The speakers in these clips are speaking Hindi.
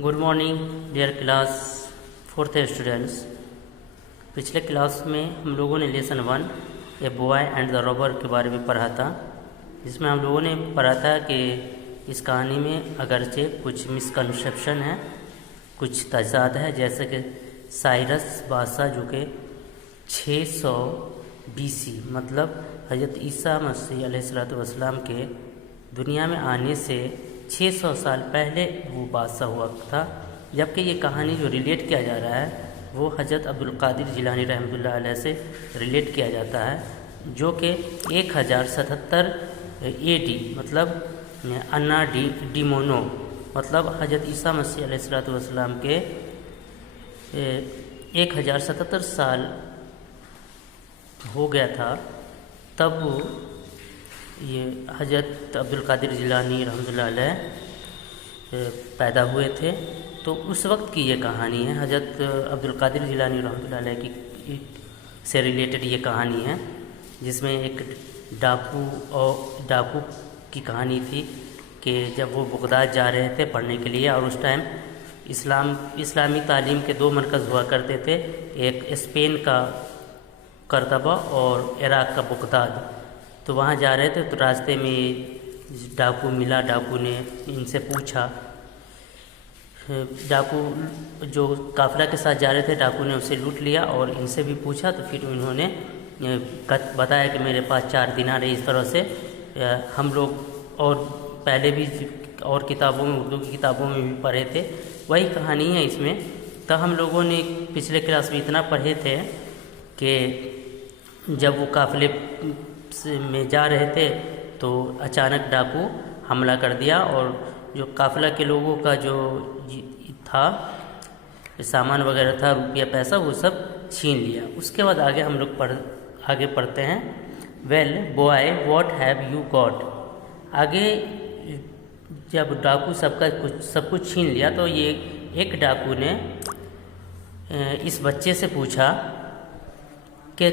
Good morning dear class fourth students. पिछले क्लास में हम लोगों ने lesson 1 a boy and the robber के बारे में पढ़ा था, जिसमें हम लोगों ने पढ़ा था कि इस कहानी में अगरचे कुछ मिसकंसेप्शन है, कुछ तजाद है। जैसे कि साइरस बादशाह जो कि 600 BC मतलब हज़रत ईसा मसीह अलैहिस्सलाम के दुनिया में आने से 600 साल पहले वो बादशाह हुआ था। जबकि ये कहानी जो रिलेट किया जा रहा है वो हज़रत अब्दुल कादिर जिलानी रहमतुल्लाह अलैह से रिलेट किया जाता है, जो कि 1077 AD मतलब अन्ना डिमोनो मतलब हज़रत ईसा मसीह अलैहिस्सलाम के 1077 साल हो गया था। तब वो ये हज़रत अब्दुल कादिर जिलानी रहमतुल्लाह अलैह पैदा हुए थे। तो उस वक्त की ये कहानी है, हज़रत अब्दुल कादिर जिलानी रहमतुल्लाह अलैह की से रिलेटेड ये कहानी है, जिसमें एक डाकू की कहानी थी कि जब वो बगदाद जा रहे थे पढ़ने के लिए, और उस टाइम इस्लामी तालीम के 2 मरकज़ हुआ करते थे, एक स्पेन का करतबा और इराक़ का बगदाद। तो वहाँ जा रहे थे तो रास्ते में डाकू मिला। डाकू ने इनसे पूछा, डाकू जो काफ़िला के साथ जा रहे थे, डाकू ने उसे लूट लिया और इनसे भी पूछा। तो फिर उन्होंने बताया कि मेरे पास 4 दिनार है। इस तरह से हम लोग और पहले भी और किताबों में, उर्दू की किताबों में भी पढ़े थे, वही कहानी है इसमें। तो हम लोगों ने पिछले क्लास में इतना पढ़े थे कि जब वो काफ़िले में जा रहे थे तो अचानक डाकू हमला कर दिया और जो काफ़िला के लोगों का जो था सामान वगैरह था, रुपया पैसा, वो सब छीन लिया। उसके बाद आगे हम लोग आगे पढ़ते हैं। Well boy what have you got. आगे जब डाकू सब कुछ छीन लिया तो ये एक डाकू ने इस बच्चे से पूछा कि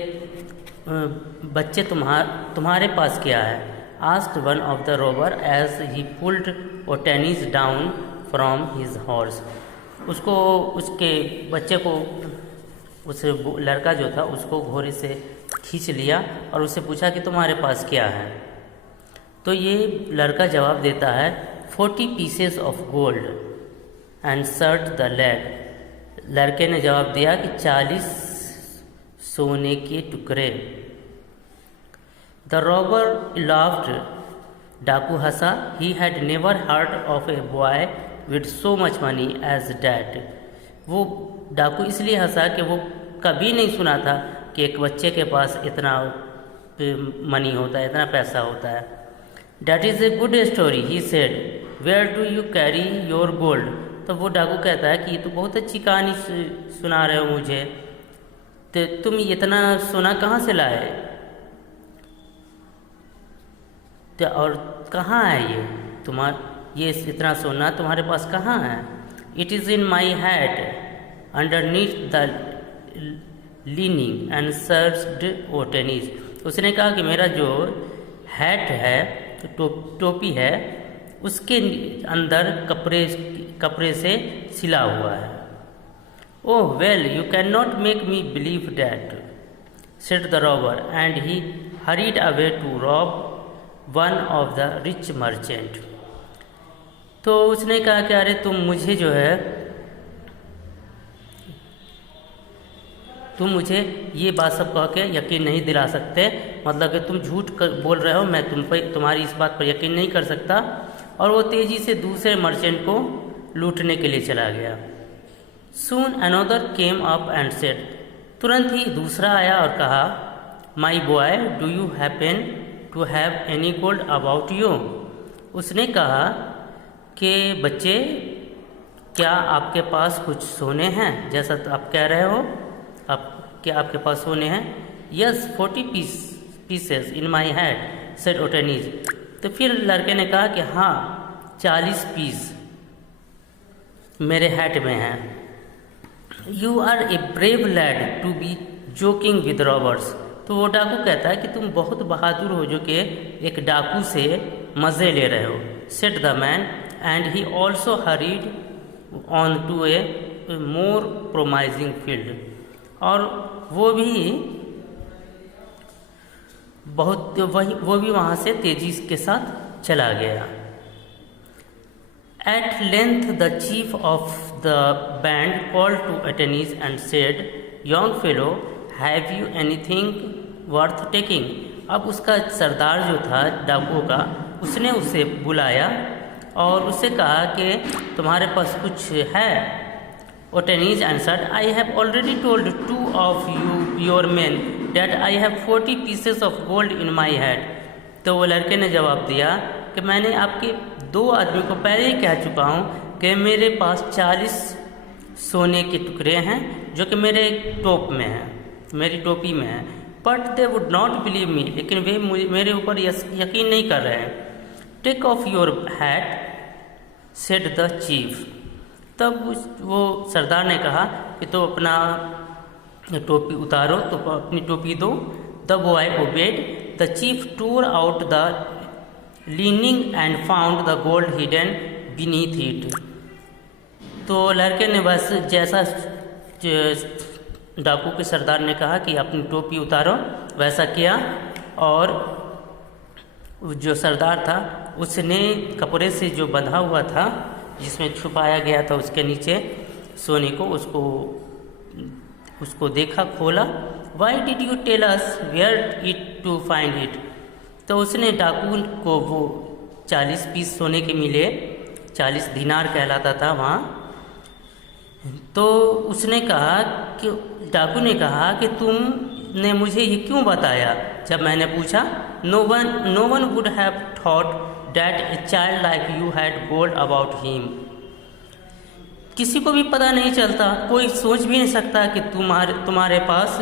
बच्चे तुम्हारे पास क्या है। Asked one of the robber as he pulled Otenis down from his horse. उसको उसके बच्चे को उस लड़का जो था उसको घोड़े से खींच लिया और उससे पूछा कि तुम्हारे पास क्या है। तो ये लड़का जवाब देता है 40 pieces of gold and searched the leg. लड़के ने जवाब दिया कि 40 सोने के टुकड़े। The robber laughed. डाकू हंसा। He had never heard of a boy with so much money as that. वो डाकू इसलिए हंसा कि वो कभी नहीं सुना था कि एक बच्चे के पास इतना मनी होता है, इतना पैसा होता है। That is a good story he said. Where do you carry your gold. तो वो डाकू कहता है कि ये तो बहुत अच्छी कहानी सुना रहे हो मुझे, तो तुम इतना सोना कहाँ से लाए, तो और कहाँ है ये इतना सोना तुम्हारे पास कहाँ है। It is in my head underneath the lining and searched Otenis. उसने कहा कि मेरा जो हैट है, टोपी है, उसके अंदर कपड़े से सिला हुआ है। Oh well you can not make me believe that said the robber and he hurried away to rob one of the rich merchant. तो उसने कहा कि अरे तुम मुझे ये बात सब कह के यकीन नहीं दिला सकते, मतलब कि तुम झूठ बोल रहे हो, मैं तुम्हारी इस बात पर यकीन नहीं कर सकता। और वो तेज़ी से दूसरे मर्चेंट को लूटने के लिए चला गया। Soon another came up and said। तुरंत ही दूसरा आया और कहा My boy, do you happen to have any gold about you। उसने कहा कि बच्चे क्या आपके पास कुछ सोने हैं, जैसा तो आप कह रहे हो, क्या आपके पास सोने हैं। Yes 40 pieces in my head said ओटेनिस। तो फिर लड़के ने कहा कि हाँ 40 पीस मेरे हैट में हैं। You are a brave lad to be joking with robbers. तो वो डाकू कहता है कि तुम बहुत बहादुर हो जो कि एक डाकू से मज़े ले रहे हो। Said the man and he also hurried on to a more promising field, और वो भी वहाँ से तेजी के साथ चला गया। At length the chief of the band called to Atenes and said, "Young fellow, have you anything worth taking?" अब उसका सरदार जो था डाकुओं का, उसने उसे बुलाया और उससे कहा कि तुम्हारे पास कुछ है। Atenes answered, "I have already told 2 of your men that I have 40 pieces of gold in my head." तो वो लड़के ने जवाब दिया कि मैंने आपके 2 आदमी को पहले ही कह चुका हूँ कि मेरे पास 40 सोने के टुकड़े हैं जो कि मेरे टोप में हैं, मेरी टोपी में है। But they would not believe me, लेकिन वे मेरे ऊपर यकीन नहीं कर रहे हैं। Take off your hat, said the chief. तब वो सरदार ने कहा कि तो अपना टोपी उतारो, तो अपनी टोपी दो। The boy obeyed. The chief tore out the lining and found the gold hidden beneath it. तो लड़के ने बस जैसा डाकू के सरदार ने कहा कि अपनी टोपी उतारो, वैसा किया, और जो सरदार था उसने कपड़े से जो बंधा हुआ था, जिसमें छुपाया गया था उसके नीचे सोने को, उसको देखा, खोला। Why did you tell us where it to find it. तो उसने डाकू को वो 40 पीस सोने के मिले, 40 दिनार कहलाता था वहाँ। तो उसने कहा कि डाकू ने कहा कि तुमने मुझे ये क्यों बताया। जब मैंने पूछा, no one would have thought that a child like you had gold about him. किसी को भी पता नहीं चलता, कोई सोच भी नहीं सकता कि तुम्हारे पास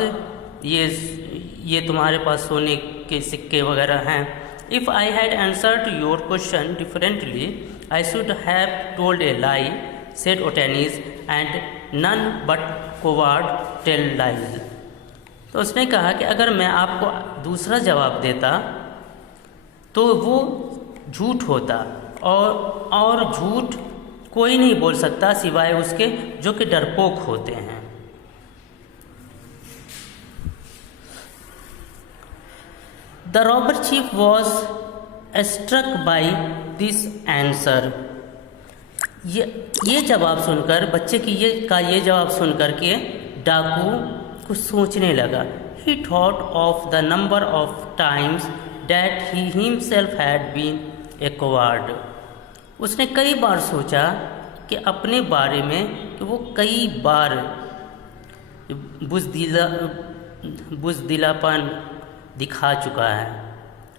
ये तुम्हारे पास सोने के सिक्के वगैरह हैं। If I had answered your question differently I should have told a lie, said Otenis, and none but coward tell lies. तो उसने कहा कि अगर मैं आपको दूसरा जवाब देता तो वो झूठ होता, और झूठ कोई नहीं बोल सकता सिवाय उसके जो कि डरपोक होते हैं। The robber chief was struck by this answer. ये जवाब सुनकर, बच्चे की ये जवाब सुनकर के डाकू कुछ सोचने लगा। He thought of the number of times that he himself had been a coward. उसने कई बार सोचा कि अपने बारे में कि वो कई बार बुज़दिलापन दिखा चुका है,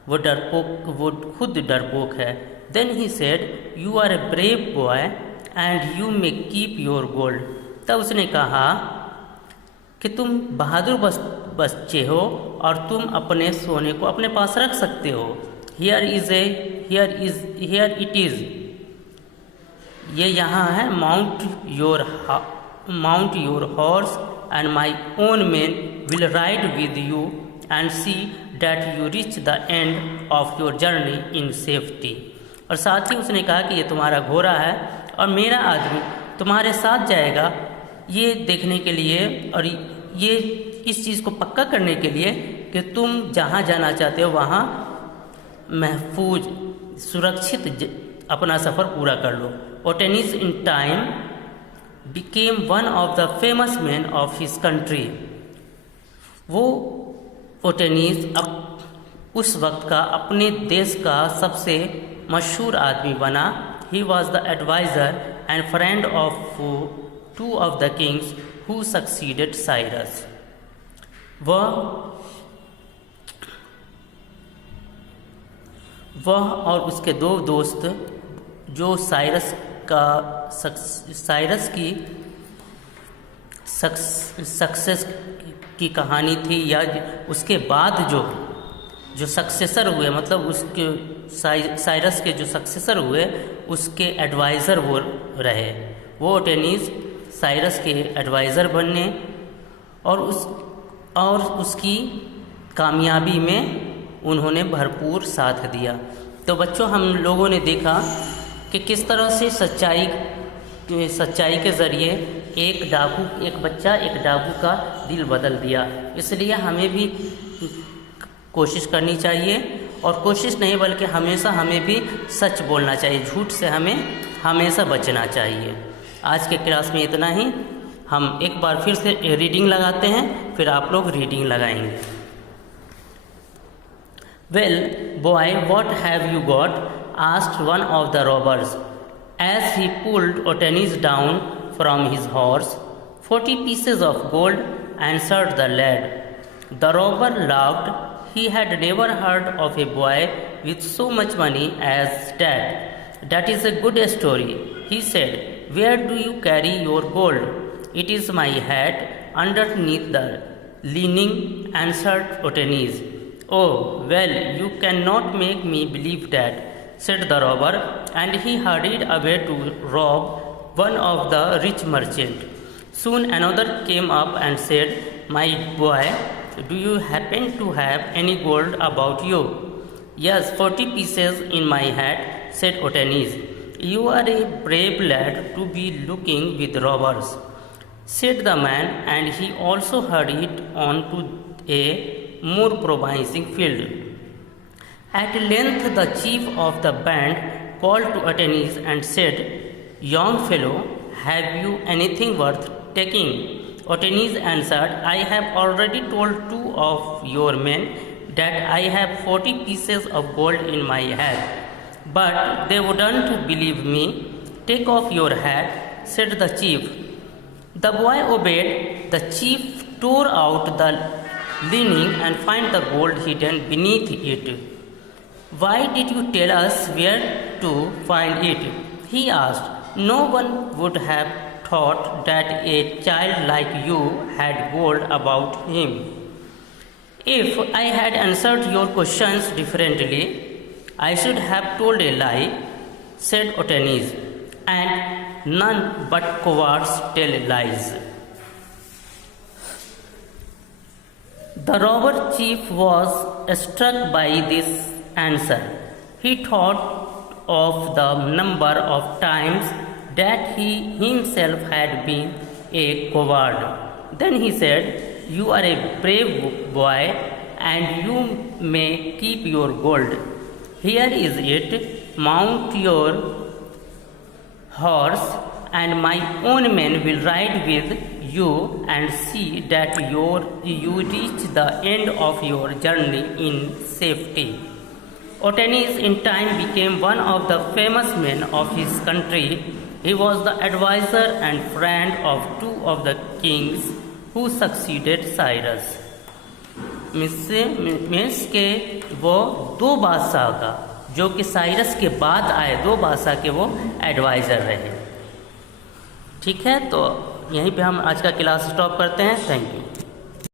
वो खुद डरपोक है। Then he said, you are a brave boy and you may keep your gold. तब उसने कहा कि तुम बहादुर बच्चे हो और तुम अपने सोने को अपने पास रख सकते हो। हियर इट इज़, ये यहाँ है। Mount your horse and my own man will ride with you and see that you reach the end of your journey in safety. और साथ ही उसने कहा कि ये तुम्हारा घोड़ा है और मेरा आदमी तुम्हारे साथ जाएगा, ये देखने के लिए और ये इस चीज़ को पक्का करने के लिए कि तुम जहाँ जाना चाहते हो वहाँ महफूज सुरक्षित अपना सफ़र पूरा कर लो। Otenis in time became one of the famous man of his country. वो ओटेनिस अब उस वक्त का अपने देश का सबसे मशहूर आदमी बना। He was the adviser and friend of 2 of the kings who succeeded Cyrus। वह और उसके 2 दोस्त जो साइरस की सक्सेस की कहानी थी, या उसके बाद जो सक्सेसर हुए, मतलब उसके साइरस के जो सक्सेसर हुए उसके एडवाइज़र वो रहे। वो ओटेनिस साइरस के एडवाइज़र बनने और उसकी कामयाबी में उन्होंने भरपूर साथ दिया। तो बच्चों, हम लोगों ने देखा कि किस तरह से सच्चाई सच्चाई के ज़रिए एक बच्चा एक डाकू का दिल बदल दिया। इसलिए हमें भी कोशिश करनी चाहिए, और कोशिश नहीं बल्कि हमेशा हमें भी सच बोलना चाहिए, झूठ से हमें हमेशा बचना चाहिए। आज के क्लास में इतना ही। हम एक बार फिर से रीडिंग लगाते हैं, फिर आप लोग रीडिंग लगाएंगे। Well, boy, what have you got? asked one of the robbers as he pulled Otanes down from his horse. 40 pieces of gold, answered the lad. The robber laughed. He had never heard of a boy with so much money as that. That is a good story, he said. Where do you carry your gold? It is my hat underneath the lining, answered Otanes. Oh, well, you cannot make me believe that, said the robber, and he hurried away to rob one of the rich merchants. Soon another came up and said, My boy, do you happen to have any gold about you? Yes, 40 pieces in my hat, said Otanes. You are a brave lad to be looking with robbers, said the man, and he also hurried on to a more promising field. At length the chief of the band called to Otanes and said, Young fellow, have you anything worth taking? Otanes answered, I have already told 2 of your men that I have 40 pieces of gold in my hat, but they wouldn't believe me. Take off your hat, said the chief. The boy obeyed. The chief tore out the lining and found the gold hidden beneath it. Why did you tell us where to find it? He asked. No one would have thought that a child like you had gold about him. If I had answered your questions differently, I should have told a lie, said Otanes, and none but cowards tell lies. The robber chief was struck by this answer. He thought of the number of times that he himself had been a coward. Then he said, You are a brave boy, and you may keep your gold. Here is it. Mount your horse, and my own men will ride with you and see that you reach the end of your journey in safety. Otanes in time became one of the famous men of his country. He was the advisor and friend of 2 of the kings who succeeded Cyrus. Means के वो 2 बादशाह का, जो कि साइरस के बाद आए 2 बादशाह के वो एडवाइज़र रहे। ठीक है, तो यहीं पे हम आज का क्लास स्टॉप करते हैं। Thank you.